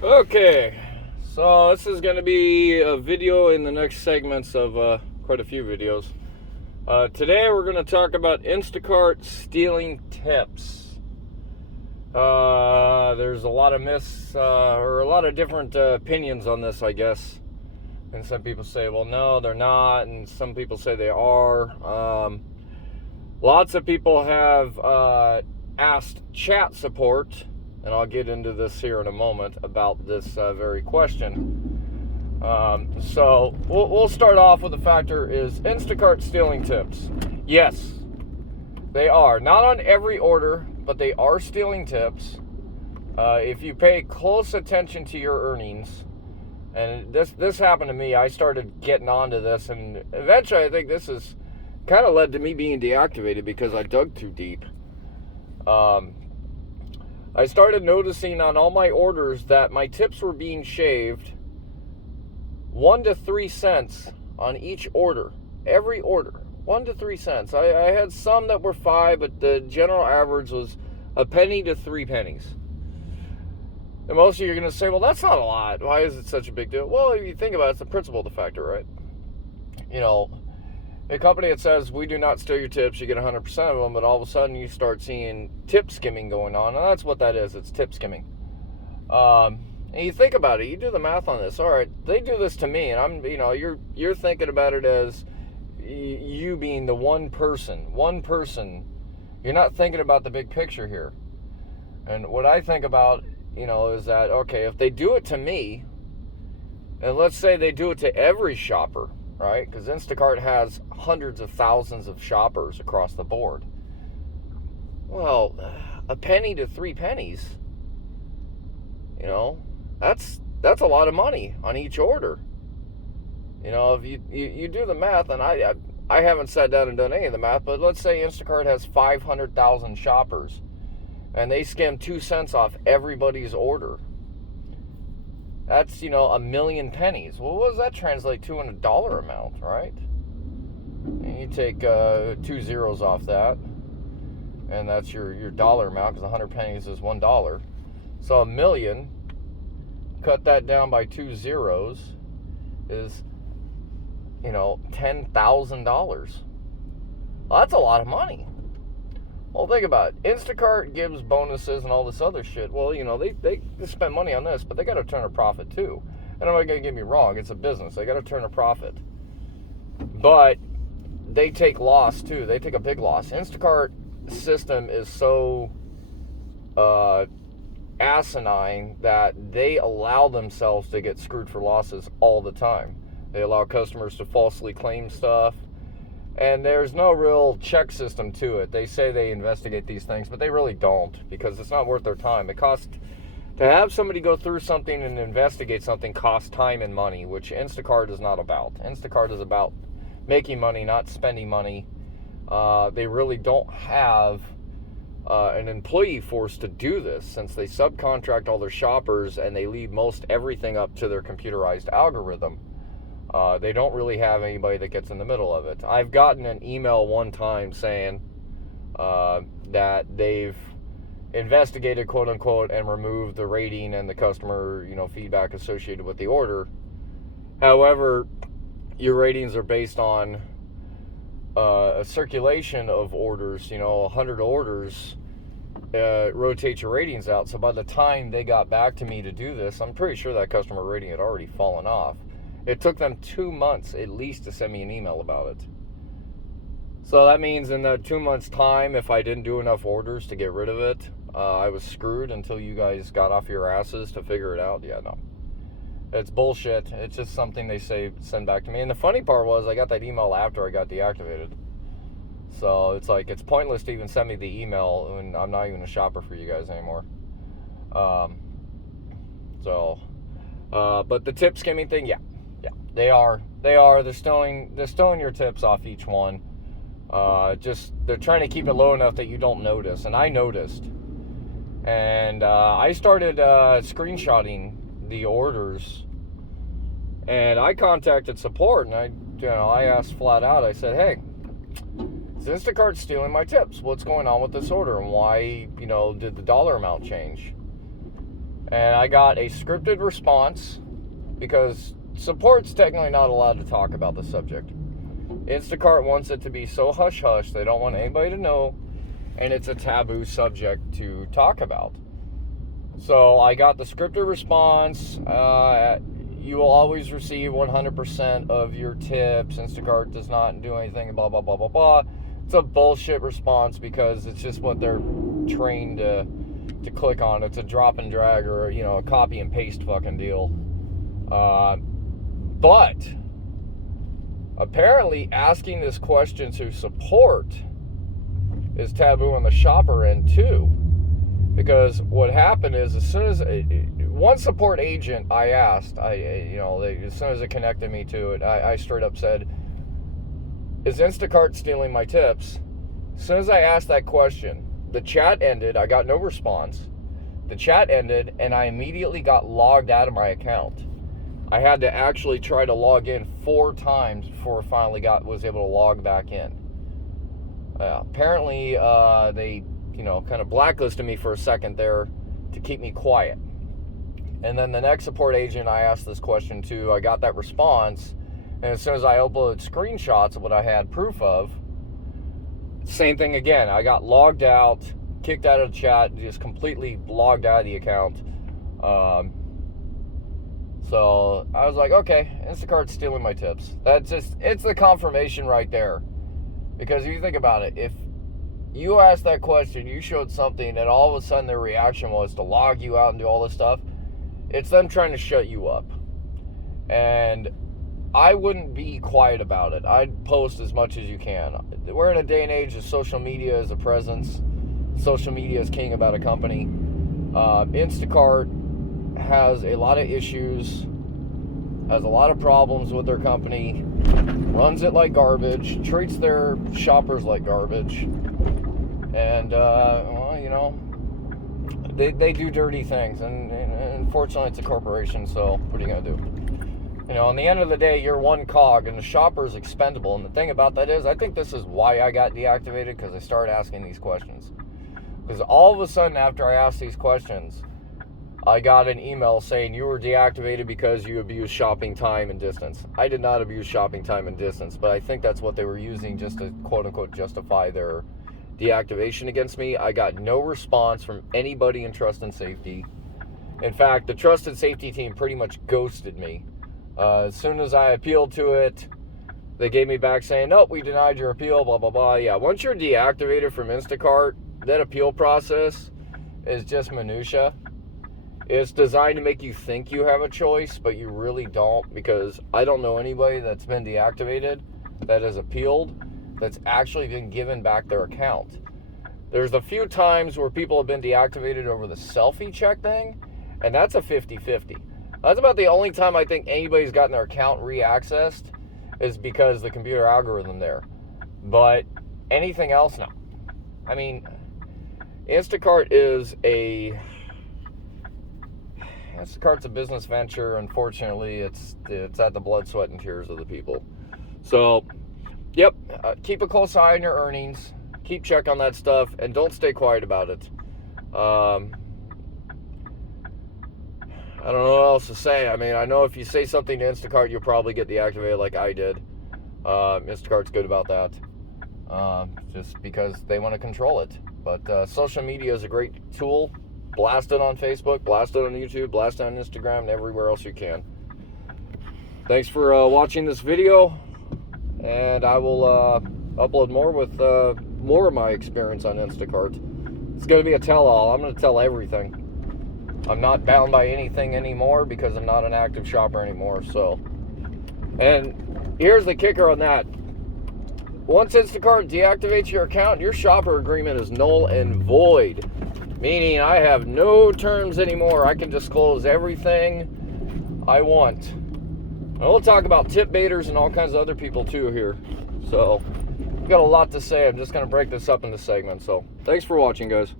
Okay, so this is going to be a video in the next segments of quite a few videos. Today we're going to talk about Instacart stealing tips. There's a lot of or a lot of different opinions on this, I guess. And some people say, well, no, they're not, and some people say they are. Lots of people have asked chat support, and I'll get into this here in a moment, about this very question. So we'll start off with the factor: is Instacart stealing tips? Yes, they are. Not on every order, but they are stealing tips. If you pay close attention to your earnings, and this happened to me, I started getting onto this, and eventually I think this is kind of led to me being deactivated because I dug too deep. I started noticing on all my orders that my tips were being shaved 1 to 3 cents on each order. Every order, 1 to 3 cents. I had some that were 5, but the general average was a penny to 3 pennies. And most of you are going to say, well, that's not a lot. Why is it such a big deal? Well, if you think about it, it's the principle of the factor, right? You know, a company that says, we do not steal your tips, you get 100% of them, but all of a sudden you start seeing tip skimming going on, and that's what that is. It's tip skimming. And you think about it, you do the math on this. All right, they do this to me, and you're thinking about it as you being the one person. You're not thinking about the big picture here. And what I think about, is that, okay, if they do it to me, and let's say they do it to every shopper, right? Because Instacart has hundreds of thousands of shoppers across the board. Well, a penny to 3 pennies, that's a lot of money on each order. If you do the math, and I haven't sat down and done any of the math, but let's say Instacart has 500,000 shoppers, and they skim 2 cents off everybody's order. That's, a million pennies. Well, what does that translate to in a dollar amount, right? And you take 2 zeros off that, and that's your dollar amount, because 100 pennies is $1. So a million, cut that down by 2 zeros, is, $10,000. Well, that's a lot of money. Well, think about it. Instacart gives bonuses and all this other shit. Well, they spend money on this, but they got to turn a profit too. And I'm not going to get me wrong. It's a business. They got to turn a profit. But they take loss too. They take a big loss. Instacart system is so asinine that they allow themselves to get screwed for losses all the time. They allow customers to falsely claim stuff. And there's no real check system to it. They say they investigate these things, but they really don't, because it's not worth their time. It costs to have somebody go through something and investigate something, costs time and money, which Instacart is not about. Instacart is about making money, not spending money. They really don't have an employee force to do this, since they subcontract all their shoppers and they leave most everything up to their computerized algorithm. They don't really have anybody that gets in the middle of it. I've gotten an email one time saying that they've investigated, quote unquote, and removed the rating and the customer, feedback associated with the order. However, your ratings are based on a circulation of orders. 100 orders rotate your ratings out. So by the time they got back to me to do this, I'm pretty sure that customer rating had already fallen off. It took them 2 months at least to send me an email about it. So that means in the 2 months' time, if I didn't do enough orders to get rid of it, I was screwed until you guys got off your asses to figure it out. Yeah, no. It's bullshit. It's just something they send back to me. And the funny part was, I got that email after I got deactivated. So it's like, it's pointless to even send me the email when I'm not even a shopper for you guys anymore. But the tip skimming thing, yeah, they are. They're stealing your tips off each one. They're trying to keep it low enough that you don't notice. And I noticed. And I started screenshotting the orders. And I contacted support, and I asked flat out. I said, hey, is Instacart stealing my tips? What's going on with this order, and why, did the dollar amount change? And I got a scripted response because support's technically not allowed to talk about the subject. Instacart wants it to be so hush-hush, they don't want anybody to know, and it's a taboo subject to talk about. So I got the scripted response. You will always receive 100% of your tips. Instacart does not do anything, blah, blah, blah, blah, blah. It's a bullshit response because it's just what they're trained to click on. It's a drop and drag or, a copy and paste fucking deal. But apparently asking this question to support is taboo on the shopper end too. Because what happened is, as soon as one support agent I asked, as soon as it connected me to it, I straight up said, "Is Instacart stealing my tips?" As soon as I asked that question, the chat ended. I got no response. The chat ended, and I immediately got logged out of my account. I had to actually try to log in 4 times before I finally was able to log back in. Apparently, they kind of blacklisted me for a second there to keep me quiet. And then the next support agent I asked this question to, I got that response, and as soon as I uploaded screenshots of what I had proof of, same thing again. I got logged out, kicked out of the chat, just completely logged out of the account. So I was like, okay, Instacart's stealing my tips. It's the confirmation right there. Because if you think about it, if you asked that question, you showed something, and all of a sudden their reaction was to log you out and do all this stuff, it's them trying to shut you up. And I wouldn't be quiet about it. I'd post as much as you can. We're in a day and age of social media as a presence. Social media is king about a company. Instacart has a lot of issues, has a lot of problems with their company, runs it like garbage, treats their shoppers like garbage, and they do dirty things, and unfortunately it's a corporation, so what are you going to do? On the end of the day, you're one cog, and the shopper is expendable, and the thing about that is, I think this is why I got deactivated, because I started asking these questions. Because all of a sudden, after I asked these questions, I got an email saying you were deactivated because you abused shopping time and distance. I did not abuse shopping time and distance, but I think that's what they were using just to quote-unquote justify their deactivation against me. I got no response from anybody in Trust and Safety. In fact, the Trust and Safety team pretty much ghosted me. As soon as I appealed to it, they gave me back saying, nope, we denied your appeal, blah, blah, blah. Yeah, once you're deactivated from Instacart, that appeal process is just minutia. It's designed to make you think you have a choice, but you really don't, because I don't know anybody that's been deactivated, that has appealed, that's actually been given back their account. There's a few times where people have been deactivated over the selfie check thing, and that's a 50-50. That's about the only time I think anybody's gotten their account re-accessed is because the computer algorithm there. But anything else, no. I mean, Instacart's a business venture. Unfortunately, it's at the blood, sweat, and tears of the people. So, yep, keep a close eye on your earnings. Keep check on that stuff, and don't stay quiet about it. I don't know what else to say. I mean, I know if you say something to Instacart, you'll probably get deactivated like I did. Instacart's good about that. Just because they want to control it. But social media is a great tool. Blast it on Facebook, blast it on YouTube, blast it on Instagram, and everywhere else you can. Thanks for watching this video, and I will upload more with more of my experience on Instacart. It's going to be a tell-all. I'm going to tell everything. I'm not bound by anything anymore because I'm not an active shopper anymore. So, and here's the kicker on that. Once Instacart deactivates your account, your shopper agreement is null and void. Meaning I have no terms anymore. I can disclose everything I want. And we'll talk about tip baiters and all kinds of other people too here. So, I've got a lot to say. I'm just going to break this up into segments. So, thanks for watching, guys.